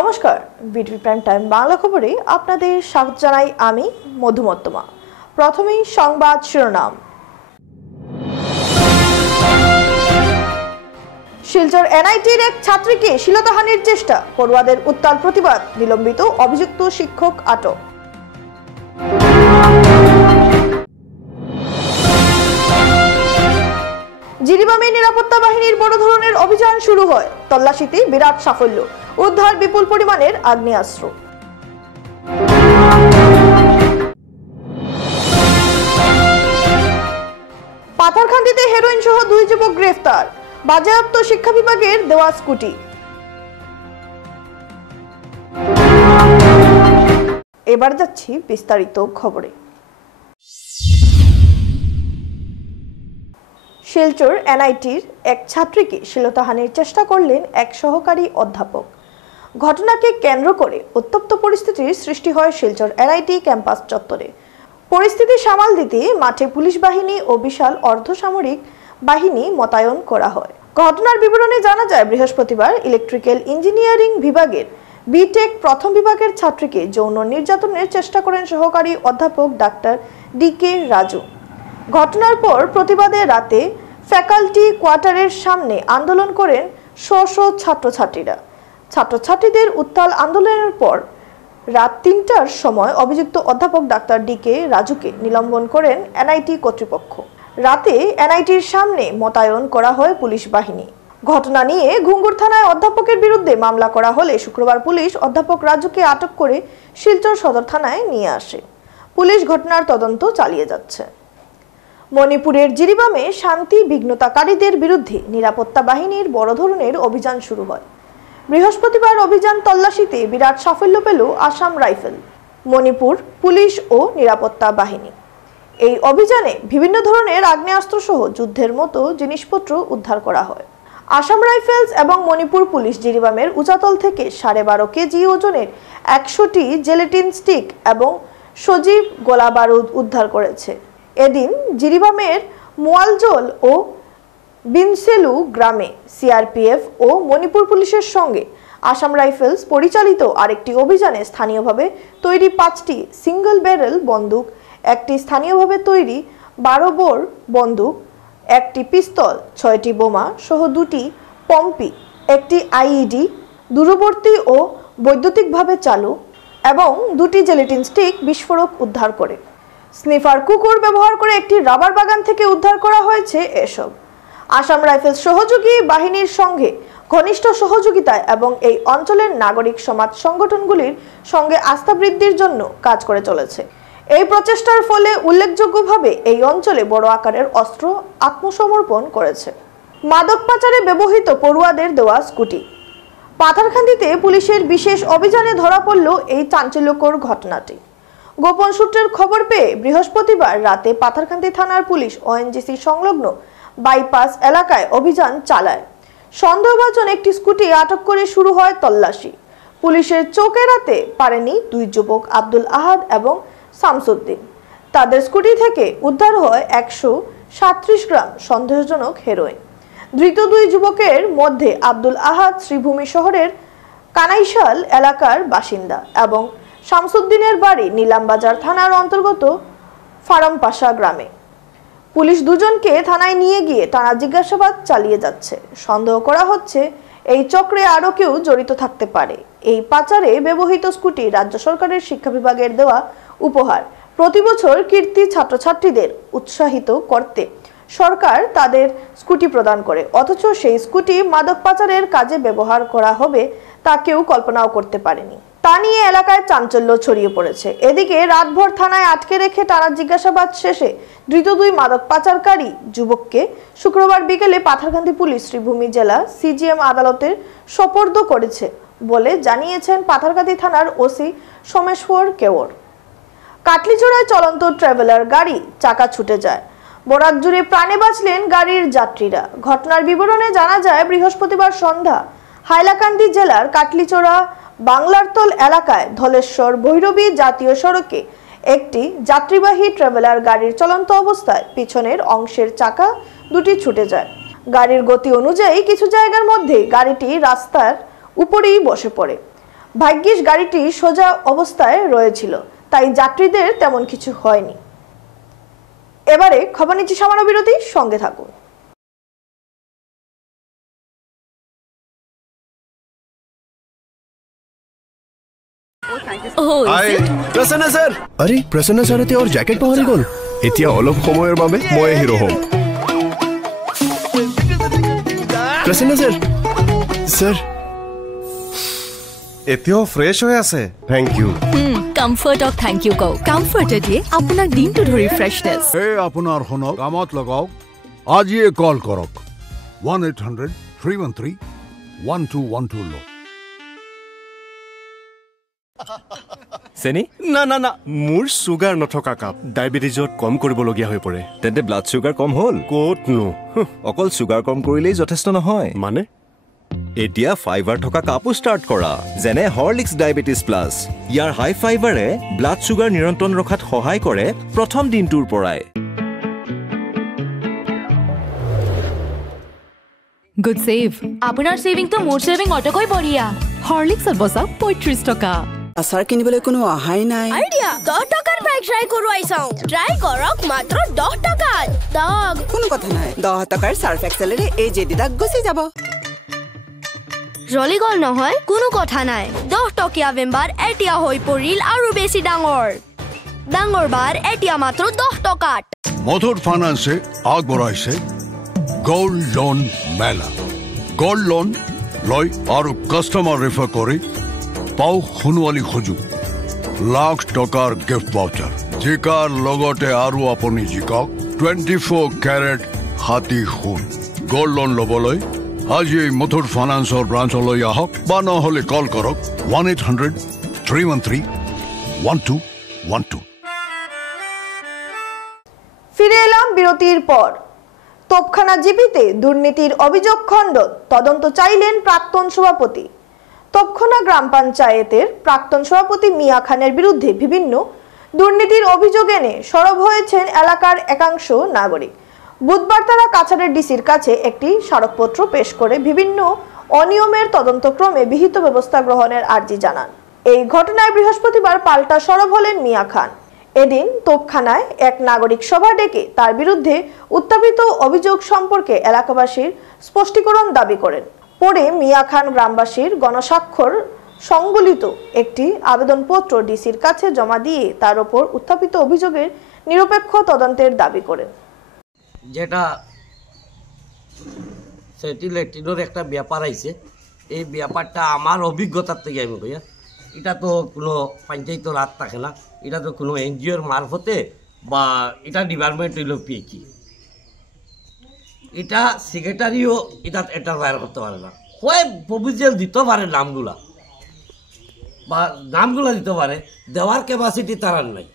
নমস্কার, BTV prime time Bangla খবরে আপনাদের স্বাগত জানাই আমি মধুমত্তমা। প্রথমেই সংবাদ শিরোনাম। শিলচর এনআইটির এক ছাত্রীকে শ্লীলতাহানির চেষ্টা, পড়ুয়াদের উত্তাল প্রতিবাদ, নিলম্বিত অভিযুক্ত শিক্ষক আটক। জিরিবামে নিরাপত্তা বাহিনীর বড় ধরনের অভিযান শুরু হয়, তল্লাশিতে বিরাট সাফল্য, উদ্ধার বিপুল পরিমাণের আগ্নেয়াস্ত্র। পাথারকান্দিতে হেরোইন সহ 2 যুবক গ্রেফতার, বাজেয়াপ্ত শিক্ষা বিভাগের দেওয়া স্কুটি। এবার যাচ্ছি বিস্তারিত খবরে। শিলচর এনআইটির এক ছাত্রীকে শ্লীলতাহানির চেষ্টা করলেন এক সহকারী অধ্যাপক। ঘটনাকে কেন্দ্র করে উত্তপ্ত পরিস্থিতির সৃষ্টি হয় শিলচর এনআইটি ক্যাম্পাস চত্বরে। পরিস্থিতি সামাল দিতে মাঠে পুলিশ বাহিনী ও বিশাল অর্ধসামরিক বাহিনী মোতায়েন করা হয়। ঘটনার বিবরণে জানা যায়, বৃহস্পতিবার ইলেকট্রিক্যাল ইঞ্জিনিয়ারিং বিভাগের বিটেক প্রথম বিভাগের ছাত্রীকে যৌন নির্যাতনের চেষ্টা করেন সহকারী অধ্যাপক ডাক্তার ডি.কে. রাজু। ঘটনার পর প্রতিবাদে রাতে ফ্যাকাল্টি কোয়ার্টারের সামনে আন্দোলন করেন শো ছাত্রছাত্রীরা। ছাত্রছাত্রীদের উত্তাল আন্দোলনের পর রাত 3টার সময় অভিযুক্ত অধ্যাপক ডাক্তার ডি.কে. রাজুকে নিলম্বন করেন এনআইটি কর্তৃপক্ষ। রাতে এনআইটির সামনে মোতায়েন করা হয় পুলিশ বাহিনী। ঘটনা নিয়ে ঘুঙ্গুর থানায় অধ্যাপকের বিরুদ্ধে মামলা করা হলে শুক্রবার পুলিশ অধ্যাপক রাজুকে আটক করে শিলচর সদর থানায় নিয়ে আসে। পুলিশ ঘটনার তদন্ত চালিয়ে যাচ্ছে। মণিপুরের জিরিবামে শান্তি বিঘ্নতাকারীদের বিরুদ্ধে নিরাপত্তা বাহিনীর বড় ধরনের অভিযান শুরু হয়। বৃহস্পতিবার অভিযান তল্লাশিতে বিরাট সাফল্য পেল আসাম রাইফেল, মণিপুর পুলিশ ও নিরাপত্তা বাহিনী। এই অভিযানে বিভিন্ন ধরনের আগ্নেয়াস্ত্র সহ যুদ্ধের মতো জিনিসপত্র উদ্ধার করা হয়। আসাম রাইফেলস এবং মণিপুর পুলিশ জিরিবামের উঁচাতল থেকে 12.5 কেজি ওজনের 100টি জেলেটিন স্টিক এবং সজীব গোলা বারুদ উদ্ধার করেছে। এদিন জিরিবামের মোয়ালজল ও বিনসেলু গ্রামে সিআরপিএফ ও মণিপুর পুলিশের সঙ্গে আসাম রাইফেলস পরিচালিত আরেকটি অভিযানে স্থানীয়ভাবে তৈরি 5টি সিঙ্গল ব্যারেল বন্দুক, একটি স্থানীয়ভাবে তৈরি 12 বোর বন্দুক, একটি পিস্তল, 6টি বোমা সহ 2টি পম্পি, একটি আইইডি, দূরবর্তী ও বৈদ্যুতিকভাবে চালু এবং 2টি জেলেটিন স্টিক বিস্ফোরক উদ্ধার করে। স্নিফার কুকুর ব্যবহার করে একটি রাবার বাগান থেকে উদ্ধার করা হয়েছে এসব। আসাম রাইফেলস সহযোগী বাহিনীর সঙ্গে ঘনিষ্ঠ সহযোগিতায় এবং এই অঞ্চলের নাগরিক সমাজ সংগঠনগুলির সঙ্গে আস্থা বৃদ্ধির জন্য কাজ করে চলেছে। এই প্রচেষ্টার ফলে উল্লেখযোগ্যভাবে এই অঞ্চলে বড় আকারের অস্ত্র আত্মসমর্পণ করেছে। মাদক পাচারে ব্যবহৃত পড়ুয়াদের দেওয়া স্কুটি। পাথারকান্দিতে পুলিশের বিশেষ অভিযানে ধরা পড়ল এই চাঞ্চল্যকর ঘটনাটি। গোপন সূত্রের খবর পেয়ে বৃহস্পতিবার রাতে পাথারকান্দি থানার পুলিশ ওএনজিসি সংলগ্ন বাইপাস এলাকায় অভিযান চালায়। সন্দেহভাজন একটি স্কুটি আটক করে শুরু হয় তল্লাশি। পুলিশের চোখ এড়াতে পারেনি 2 যুবক আব্দুল আহাদ এবং শামসুদ্দিন। তাদের স্কুটি থেকে উদ্ধার হয় 137 গ্রাম সন্দেহজনক হেরোইন। ধৃত 2 যুবকের মধ্যে আব্দুল আহাদ শ্রীভূমি শহরের কানাইশাল এলাকার বাসিন্দা এবং শামসুদ্দিনের বাড়ি নিলামবাজার থানার অন্তর্গত ফারামপাশা গ্রামে। পুলিশ দুজনকে থানায় নিয়ে গিয়ে টানা জিজ্ঞাসাবাদ চালিয়ে যাচ্ছে। সন্দেহ করা হচ্ছে এই চক্রে আরও কেউ জড়িত থাকতে পারে। এই পাচারে ব্যবহৃত স্কুটি রাজ্য সরকারের শিক্ষা বিভাগের দেওয়া উপহার। প্রতি বছর কৃতী ছাত্রছাত্রীদের উৎসাহিত করতে সরকার তাদের স্কুটি প্রদান করে, অথচ সেই স্কুটি মাদক পাচারের কাজে ব্যবহার করা হবে তা কেউ কল্পনাও করতে পারেনি। তা নিয়ে এলাকায় চাঞ্চল্য ছড়িয়ে পড়েছে। এদিকে রাতভর থানায় আটকে রেখে টানা জিজ্ঞাসাবাদ শেষে ধৃত 2 মাদক পাচারকারী যুবককে শুক্রবার বিকেলে পাথারকান্দি পুলিশ শ্রীভূমি জেলা সিজিএম আদালতের সোপর্দ করেছে বলে জানিয়েছেন পাথারকান্দি থানার ওসি সোমেশ্বর কেওর। কাটলিচড়ায় চলন্ত ট্রাভেলার গাড়ি চাকা ছুটে যায়, বরাত জুড়ে প্রাণে বাঁচলেন গাড়ির যাত্রীরা। ঘটনার বিবরণে জানা যায়, বৃহস্পতিবার সন্ধ্যা হাইলাকান্দি জেলার কাটলিচড়া বাংলারতল এলাকায় ধলেশ্বর ভৈরবী জাতীয় সড়কে একটি যাত্রীবাহী ট্রাভেলার গাড়ির চলন্ত অবস্থায় পিছনের অংশের চাকা 2টি ছুটে যায়। গাড়ির গতি অনুযায়ী কিছু জায়গার মধ্যে গাড়িটি রাস্তার উপরেই বসে পড়ে। ভাগ্যিস গাড়িটি সোজা অবস্থায় রয়েছিল, তাই যাত্রীদের তেমন কিছু হয়নি। এবারে খবর নিচ্ছি সামান্য বিরতি, সঙ্গে থাকুন। প্ৰসন্ন স্যার, আরে প্ৰসন্ন স্যার এতিয়া জ্যাকেট পাহৰি গ'ল। এতিয়া অলপ সময়ৰ বাবে মই হিৰো হ'ম। প্ৰসন্ন স্যার, স্যার এতিয়াও ফ্ৰেছ হৈ আছে। Thank you. কমফৰ্টক থেংক ইউ কও। কমফৰ্টে দিয়ে আপোনাক দিনটো ধৰি ফ্ৰেছনেছ। আপোনাৰ শুনক, কামত লগাওক, আজিয়ে কল কৰক 1-800-313-1212 লৈ। চেনি? না না না, মোৰ চুগাৰ নথকা কাপ ডায়েবেটিছত কম কৰিবলগীয়া হৈ পৰে। তেন্তে ব্লাড চুগাৰ কম হ'ল? ক'তনো, অকল চুগাৰ কম কৰিলেই যথেষ্ট নহয়। মানে এতিয়া ফাইবাৰ থকা কাপো ষ্টাৰ্ট কৰা, যেনে হৰলিক্স ডায়েবেটিছ প্লাছ। ইয়াৰ হাই ফাইবাৰে ব্লাড চুগাৰ নিয়ন্ত্ৰণ ৰখাত সহায় কৰে প্ৰথম দিনটোৰ পৰাই। Good save. আপোনাৰ সেভিং তো মোৰ সেভিং অটকৈ বঢ়িয়া। হৰলিক্সত বছক 35 টকা। আচাৰ কিনিবলৈ কোনো অহাই নাই। আইডিয়া 10 টকাৰ বাইক ট্ৰাই কৰোৱাই চাও। ট্ৰাই কৰক মাত্ৰ 10 টকাত। দগ কোনো কথা নাই, 10 টকাৰ সাৰ্ফ এক্সেলেৰে এই জেডিদাক গুচি যাব। জ্বলি গল নহয়, কোনো কথা নাই। 10 টকীয়া বেম্বাৰ এতিয়া হৈ পৰিল আৰু বেছি ডাঙৰ। ডাঙৰ বাৰ এতিয়া মাত্ৰ 10 টকাত। মথুৰ ফাইনেন্সে আগবঢ়াইছে গোল্ড লোন মেলা। গোল্ড লোন লৈ আৰু কাষ্টমাৰ ৰেফাৰ কৰি পাও সোণোৱালী সুযোগ, লাখ টকাৰ গিফ্ট ভাউচাৰ। জিকাৰ লগতে আৰু আপুনি জিকক 24 কেৰেট হাতী সোণ। গোল্ড লোন ল'বলৈ আজি মুথুট ফাইনেন্সৰ ব্ৰাঞ্চলৈ আহক বা নহ'লে কল কৰক 1-800-313-1212। ফিরে এলাম বিরতির পর। তোপখানা জিপিতে দুর্নীতির অভিযোগ খণ্ডন, তদন্ত চাইলেন প্রাক্তন সভাপতি। তোপখানা গ্রাম পঞ্চায়েতের প্রাক্তন সভাপতি মিয়া খানের বিরুদ্ধে বিভিন্ন দুর্নীতির অভিযোগ এনে সরব হয়েছেন এলাকার একাংশ নাগরিক। বুধবার তারা কাছাড়ের ডিসির কাছে একটি স্মারকপত্র পেশ করে বিভিন্ন অনিয়মের তদন্তক্রমে বিহিত ব্যবস্থা গ্রহণের আর্জি জানান। এই ঘটনায় বৃহস্পতিবার পাল্টা সরব হলেন মিয়া খান। এদিন তোপখানায় এক নাগরিক সভা ডেকে তার বিরুদ্ধে উত্থাপিত অভিযোগ সম্পর্কে এলাকাবাসীর স্পষ্টীকরণ দাবি করেন। পরে মিয়া খান গ্রামবাসীর গণস্বাক্ষর সংবলিত একটি আবেদনপত্র ডিসির কাছে জমা দিয়ে তার উপর উত্থাপিত অভিযোগের নিরপেক্ষ তদন্তের দাবি করেন। যেটা সেটিলেটিনোর একটা ব্যাপার আইছে, এই ব্যাপারটা আমার অভিজ্ঞতার থেকে আমি কইয়া, এটা তো কোনো পঞ্চায়েতের হাত থাকে না, এটা তো কোনো এনজিওর মারফতে বা এটা ডিপার্টমেন্ট হইল পিএইচি, এটা সেক্রেটারিও এটা এন্টারফায়ার করতে পারে না। হয় প্রপোজাল দিতে পারে নামগুলা বা নামগুলা দিতে পারে, দেওয়ার ক্যাপাসিটি তারার নাই,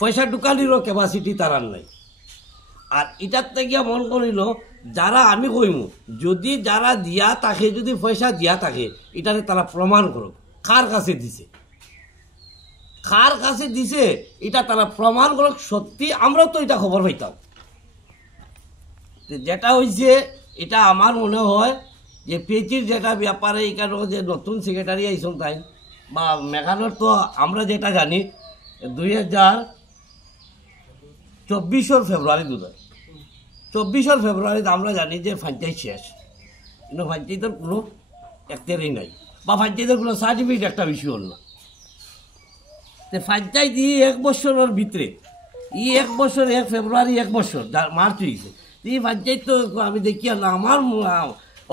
পয়সা ঢুকানিরও ক্যাপাসিটি তারার নাই। আর এটার থেকে মন করিল যারা আমি কইমু যদি যারা দিয়া তাকে যদি পয়সা দিয়া থাকে এটারে তারা প্রমাণ করুক কার কাছে দিছে, কার কাছে দিছে এটা তারা প্রমাণ করুক। সত্যি আমরাও তো এটা খবর পাইতাম। যেটা হয়েছে এটা আমার মনে হয় যে পেচির যেটা ব্যাপারে এখানে যে নতুন সেক্রেটারি আইসন তাই বা মেঘানোর, তো আমরা যেটা জানি 2024 ফেব্রুয়ারি 24 ফেব্রুয়ারিতে আমরা জানি যে পঞ্চায়েত শেষ, কিন্তু পঞ্চায়েতের কোনো এখতিয়ারই নাই বা পঞ্চায়েতের কোনো সার্টিফিকেট একটা বিষয় হল না। পঞ্চায়েত এক বছরের ভিতরে এক বছর 1 ফেব্রুয়ারি 1 বছর মার্চ হয়েছে, এই পঞ্চায়েত তো আমি দেখি আমার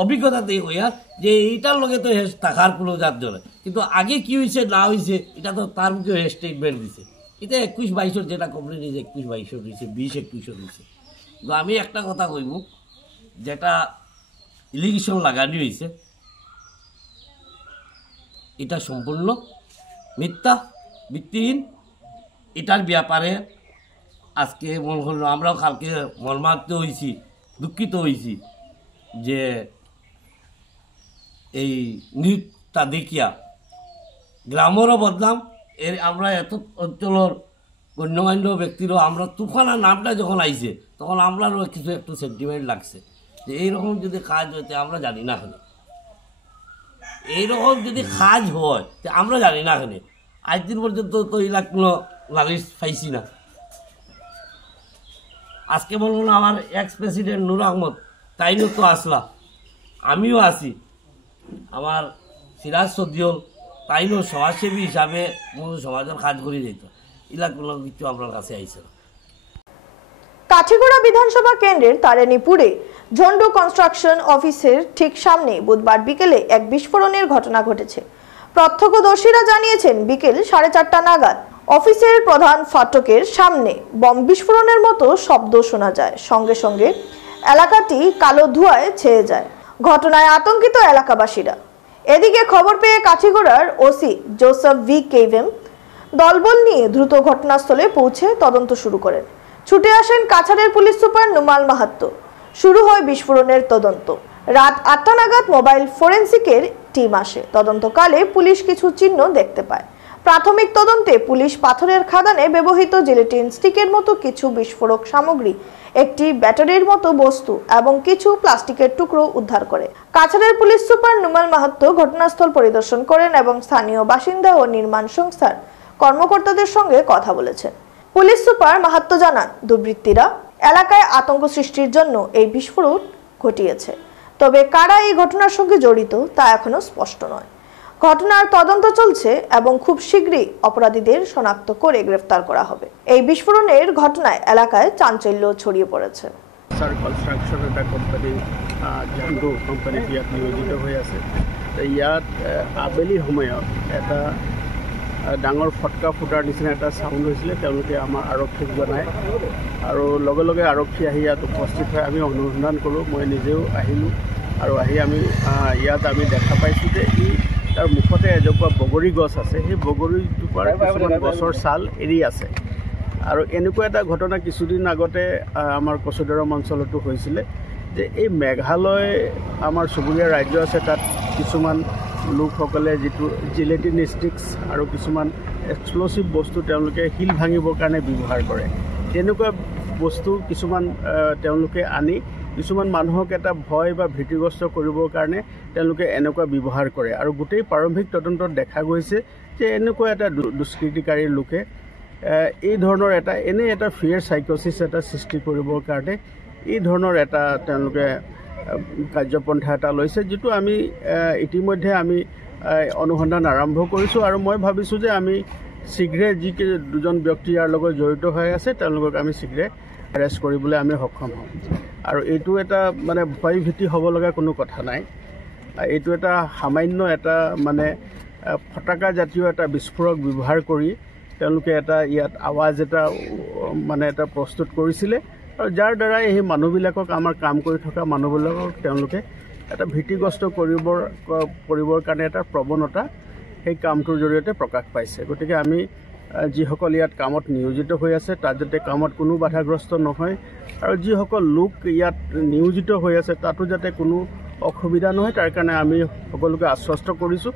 অভিজ্ঞতাতে হইয়া যে এইটার লগে তো টাকার কোনো যার জন্য, কিন্তু আগে কি হয়েছে না হয়েছে এটা তো তার মুখে স্টেটমেন্ট দিছে। এটা 21-22 যেটা কমপ্লেন হয়েছে 21-22 হয়েছে, 20-21 হয়েছে। তো আমি একটা কথা কইব, যেটা ইলিগেশন লাগানি হয়েছে এটা সম্পূর্ণ মিথ্যা, ভিত্তিহীন। এটার ব্যাপারে আজকে মনে হল আমরাও কালকে মর্মাহত হয়েছি, দুঃখিত হয়েছি যে এই নিউজটা দেখিয়া গ্রামেরও বদনাম, এর আমরা এত অঞ্চলের গণ্যমান্য ব্যক্তিরও আমরা তুফানের নামটা যখন আইছে তখন আমরাও কিছু একটু সেন্টিমেন্ট লাগছে যে এইরকম যদি কাজ হইতে আমরা জানি না হলে এইরকম যদি কাজ হয় আমরা জানি না এখানে আজ দিন পর্যন্ত তো এলাক কোনো নালিশ পাইছি না। আজকে বলবো না আমার এক্স প্রেসিডেন্ট নূর আহমদ তাইও তো আসলা, আমিও আছি, আমার সিরাজ সদিউল তাইও সমাজসেবী হিসাবে সমাজের কাজ করে যেত, এলাক কোনো কিছু আপনার কাছে আইসে না। কাঠিগড়া বিধানসভা কেন্দ্রের তারেনীপুরে ঝন্ডু কনস্ট্রাকশন অফিসের ঠিক সামনে বুধবার বিকেলে এক বিস্ফোরণের ঘটনা ঘটেছে। প্রত্যক্ষদর্শীরা জানিয়েছেন বিকেল 4:30 নাগাদ অফিসের প্রধান ফাটকের সামনে বম বিস্ফোরণের মতো শব্দ শোনা যায়, সঙ্গে সঙ্গে এলাকাটি কালো ধোঁয়ায় ছেয়ে যায়। ঘটনায় আতঙ্কিত এলাকাবাসীরা। এদিকে খবর পেয়ে কাঠিগড়ার ওসি জোসেফ ভি কেভেম দলবল নিয়ে দ্রুত ঘটনাস্থলে পৌঁছে তদন্ত শুরু করেন। ছুটে আসেন কাছাড়ের পুলিশ সুপার নুমাল মাহাত্তো। শুরু হয় বিস্ফোরণের তদন্ত। রাত 8টা নাগাদ মোবাইল ফরেন্সিকের টিম আসে। তদন্তকালে পুলিশ কিছু চিহ্ন দেখতে পায়। প্রাথমিক তদন্তে পুলিশ পাথরের খাদানে ব্যবহৃত জিলেটিন স্টিকের মতো কিছু বিস্ফোরক সামগ্রী, একটি ব্যাটারির মতো বস্তু এবং কিছু প্লাস্টিকের টুকরো উদ্ধার করে। কাছাড়ের পুলিশ সুপার নুমাল মাহাত্তো ঘটনাস্থল পরিদর্শন করেন এবং স্থানীয় বাসিন্দা ও নির্মাণ সংস্থার কর্মকর্তাদের সঙ্গে কথা বলেছেন। পুলিশ সুপার মাহাত্তো জানান, দুর্বৃত্তরা এলাকায় আতঙ্ক সৃষ্টির জন্য এই বিস্ফোরণ ঘটিয়েছে, তবে কারা এই ঘটনার সঙ্গে জড়িত তা এখনো স্পষ্ট নয়। ঘটনার তদন্ত চলছে এবং খুব শীঘ্রই অপরাধীদের শনাক্ত করে গ্রেফতার করা হবে। এই বিস্ফোরণের ঘটনায় এলাকায় চাঞ্চল্য ছড়িয়ে পড়েছে। স্যার কনস্ট্রাকশন এটা কোম্পানী ঝন্ডু কোম্পানীত ইয়াত নিয়োজিত হৈ আছে। ইয়াত আবেলি সময়ত এটা ডাঙৰ ফটকা ফুটাৰ নিচিনা এটা চাউণ্ড হৈছিলে। তেওঁলোকে আমাৰ আৰক্ষীক জনায় আৰু লগে লগে আৰক্ষী আহি ইয়াত উপস্থিত হয়। আমি অনুসন্ধান কৰোঁ, মই নিজেও আহিলোঁ আৰু আহি আমি ইয়াত আমি দেখা পাইছোঁ যে তাৰ মুখতে এজোপা বগৰী গছ আছে। সেই বগৰীজোপাৰ কিছুমান গছৰ ছাল এৰি আছে আৰু এনেকুৱা এটা ঘটনা কিছুদিন আগতে আমাৰ কচুদৰম অঞ্চলতো হৈছিলে যে এই মেঘালয় আমাৰ চুবুৰীয়া ৰাজ্য আছে, তাত কিছুমান লোকসকলে যিটো জিলেটিন ষ্টিক্স আৰু কিছুমান এক্সপ্ল'চিভ বস্তু তেওঁলোকে শিল ভাঙিবৰ কাৰণে ব্যৱহাৰ কৰে। তেনেকুৱা বস্তু কিছুমান তেওঁলোকে আনি কিছুমান মানুহক এটা ভয় বা ভীতিগ্ৰস্ত কৰিবৰ কাৰণে তেওঁলোকে এনেকুৱা ব্যৱহাৰ কৰে আৰু গোটেই প্ৰাৰম্ভিক তদন্তত দেখা গৈছে যে এনেকুৱা এটা দুষ্কৃতিকাৰীৰ লোকে এই ধৰণৰ এনে এটা ফিয়াৰ চাইক'চিছ এটা সৃষ্টি কৰিবৰ কাৰণে এই ধৰণৰ এটা তেওঁলোকে কাৰ্যপন্থা এটা লৈছে, যিটো আমি ইতিমধ্যে আমি অনুসন্ধান আৰম্ভ কৰিছোঁ আৰু মই ভাবিছোঁ যে আমি শীঘ্ৰে যি দুজন ব্যক্তি ইয়াৰ লগত জড়িত হৈ আছে তেওঁলোকক আমি শীঘ্ৰে এৰেষ্ট কৰিবলৈ আমি সক্ষম হ'ম। আৰু এইটো এটা মানে ভয় ভীতি হ'ব লগা কোনো কথা নাই। এইটো এটা সামান্য এটা মানে ফটাকা জাতীয় এটা বিস্ফোৰক ব্যৱহাৰ কৰি তেওঁলোকে এটা ইয়াত আৱাজ এটা মানে এটা প্ৰস্তুত কৰিছিলে আৰু যাৰ দ্বাৰাই সেই মানুহবিলাকক আমাৰ কাম কৰি থকা মানুহবিলাকক তেওঁলোকে এটা ভীতিগ্ৰস্ত কৰিবৰ কাৰণে এটা প্ৰৱণতা সেই কামটোৰ জৰিয়তে প্ৰকাশ পাইছে। গতিকে আমি যিসকল ইয়াত কামত নিয়োজিত হৈ আছে তাত যাতে কামত কোনো বাধাগ্ৰস্ত নহয় আৰু যিসকল লোক ইয়াত নিয়োজিত হৈ আছে তাতো যাতে কোনো অসুবিধা নহয় তাৰ কাৰণে আমি সকলোকে আশ্বস্ত কৰিছোঁ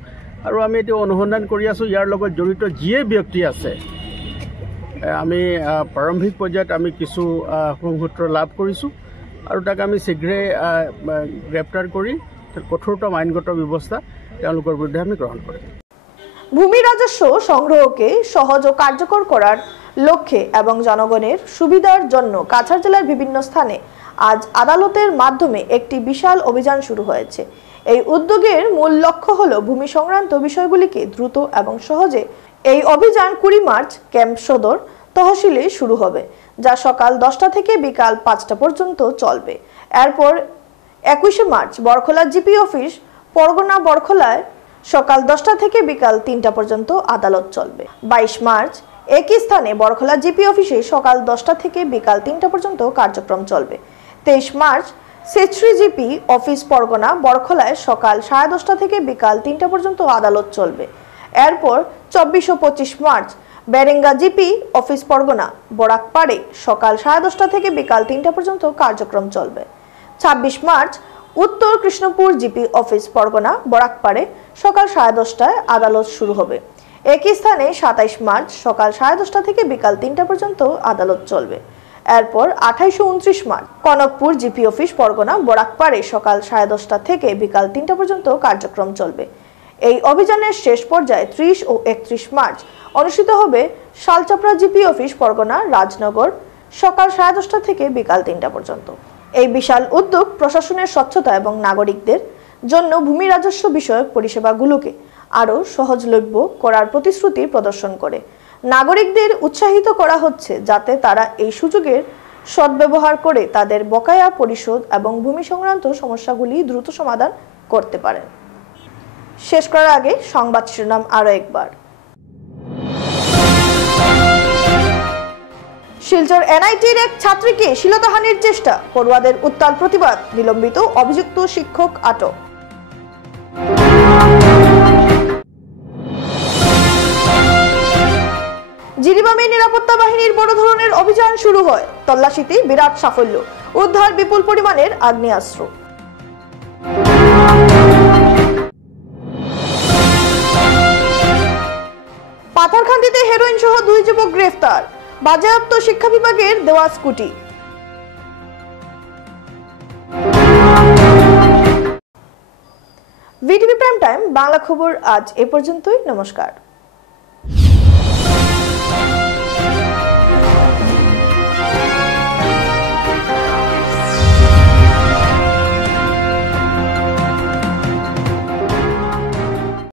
আৰু আমি এতিয়া অনুসন্ধান কৰি আছোঁ। ইয়াৰ লগত জড়িত যিয়ে ব্যক্তি আছে আমি প্ৰাৰম্ভিক পৰ্যায়ত আমি কিছু সংসূত্ৰ লাভ কৰিছোঁ আৰু তাক আমি শীঘ্ৰে গ্ৰেপ্তাৰ কৰি কঠোৰতম আইনগত ব্যৱস্থা তেওঁলোকৰ বিৰুদ্ধে আমি গ্ৰহণ কৰিম। ভূমি রাজস্ব সংগ্রহকে সহজ ও কার্যকর করার লক্ষ্যে এবং জনগণের সুবিধার জন্য কাছাড় জেলার বিভিন্ন স্থানে আজ আদালতের মাধ্যমে একটি বিশাল অভিযান শুরু হয়েছে। এই উদ্যোগের মূল লক্ষ্য হলো ভূমি সংক্রান্ত বিষয়গুলিকে দ্রুত এবং সহজে। এই অভিযান 20 মার্চ ক্যাম্প সদর তহসিলে শুরু হবে, যা সকাল 10টা থেকে বিকাল 5টা পর্যন্ত চলবে। এরপর 21 মার্চ বরখলা জিপি অফিস পরগনা বরখলায় সকাল 10টা থেকে বিকাল 3টা পর্যন্ত আদালত চলবে। 22 মার্চ একই স্থানে বরখলা জিপি অফিসে সকাল 10টা থেকে বিকাল 3টা পর্যন্ত কার্যক্রম চলবে। 23 মার্চ সেচরি জিপি অফিস পরগনা বরখলায় সকাল 10:30 থেকে বিকাল 3টা পর্যন্ত আদালত চলবে। এরপর 24 ও 25 মার্চ বেরেঙ্গা জিপি অফিস পরগনা বরাকপাড়ে সকাল 10:30 থেকে বিকাল 3টা পর্যন্ত কার্যক্রম চলবে। 26 মার্চ উত্তর কৃষ্ণপুর জিপি অফিস পরগনা বরাকপাড়ে সকাল 10:30টায় আদালত শুরু হবে। একই স্থানে 27 মার্চ সকাল 10:30 থেকে বিকাল 3টা পর্যন্ত আদালত চলবে। এরপর 28 ও 29 মার্চ কনকপুর জিপি অফিস পরগনা বরাকপাড়ে সকাল 10:30 থেকে বিকাল 3টা পর্যন্ত কার্যক্রম চলবে। এই অভিযানের শেষ পর্যায়ে 30 ও 31 মার্চ অনুষ্ঠিত হবে শালচাপড়া জিপি অফিস পরগনা রাজনগর সকাল 10:30 থেকে বিকাল 3টা পর্যন্ত। এই বিশাল উদ্যোগ প্রশাসনের স্বচ্ছতা এবং নাগরিকদের জন্য ভূমি রাজস্ব বিষয়ক পরিষেবাগুলোকে আরও সহজলভ্য করার প্রতিশ্রুতি প্রদর্শন করে নাগরিকদের উৎসাহিত করা হচ্ছে যাতে তারা এই সুযোগের সদ্ব্যবহার করে তাদের বকেয়া পরিশোধ এবং ভূমি সংক্রান্ত সমস্যাগুলি দ্রুত সমাধান করতে পারেন। শেষ করার আগে সংবাদ শিরোনাম আরও একবার। শিলচর এনআইটির এক ছাত্রীকে শ্লীলতাহানির চেষ্টা, পড়ুয়াদের উত্তাল প্রতিবাদ, নিলম্বিত অভিযুক্ত শিক্ষক আটক। জিরিবামে নিরাপত্তা বাহিনীর বড় ধরনের অভিযান শুরু হয়, তল্লাশিতে বিরাট সাফল্য, উদ্ধার বিপুল পরিমাণের আগ্নেয়াস্ত্র। পাথারকান্দিতে হেরোইন সহ 2 যুবক গ্রেফতার, বাজেয়াপ্ত শিক্ষা বিভাগের দেওয়া scooty. VTV prime time Bangla খবর আজ এ পর্যন্তই। নমস্কার।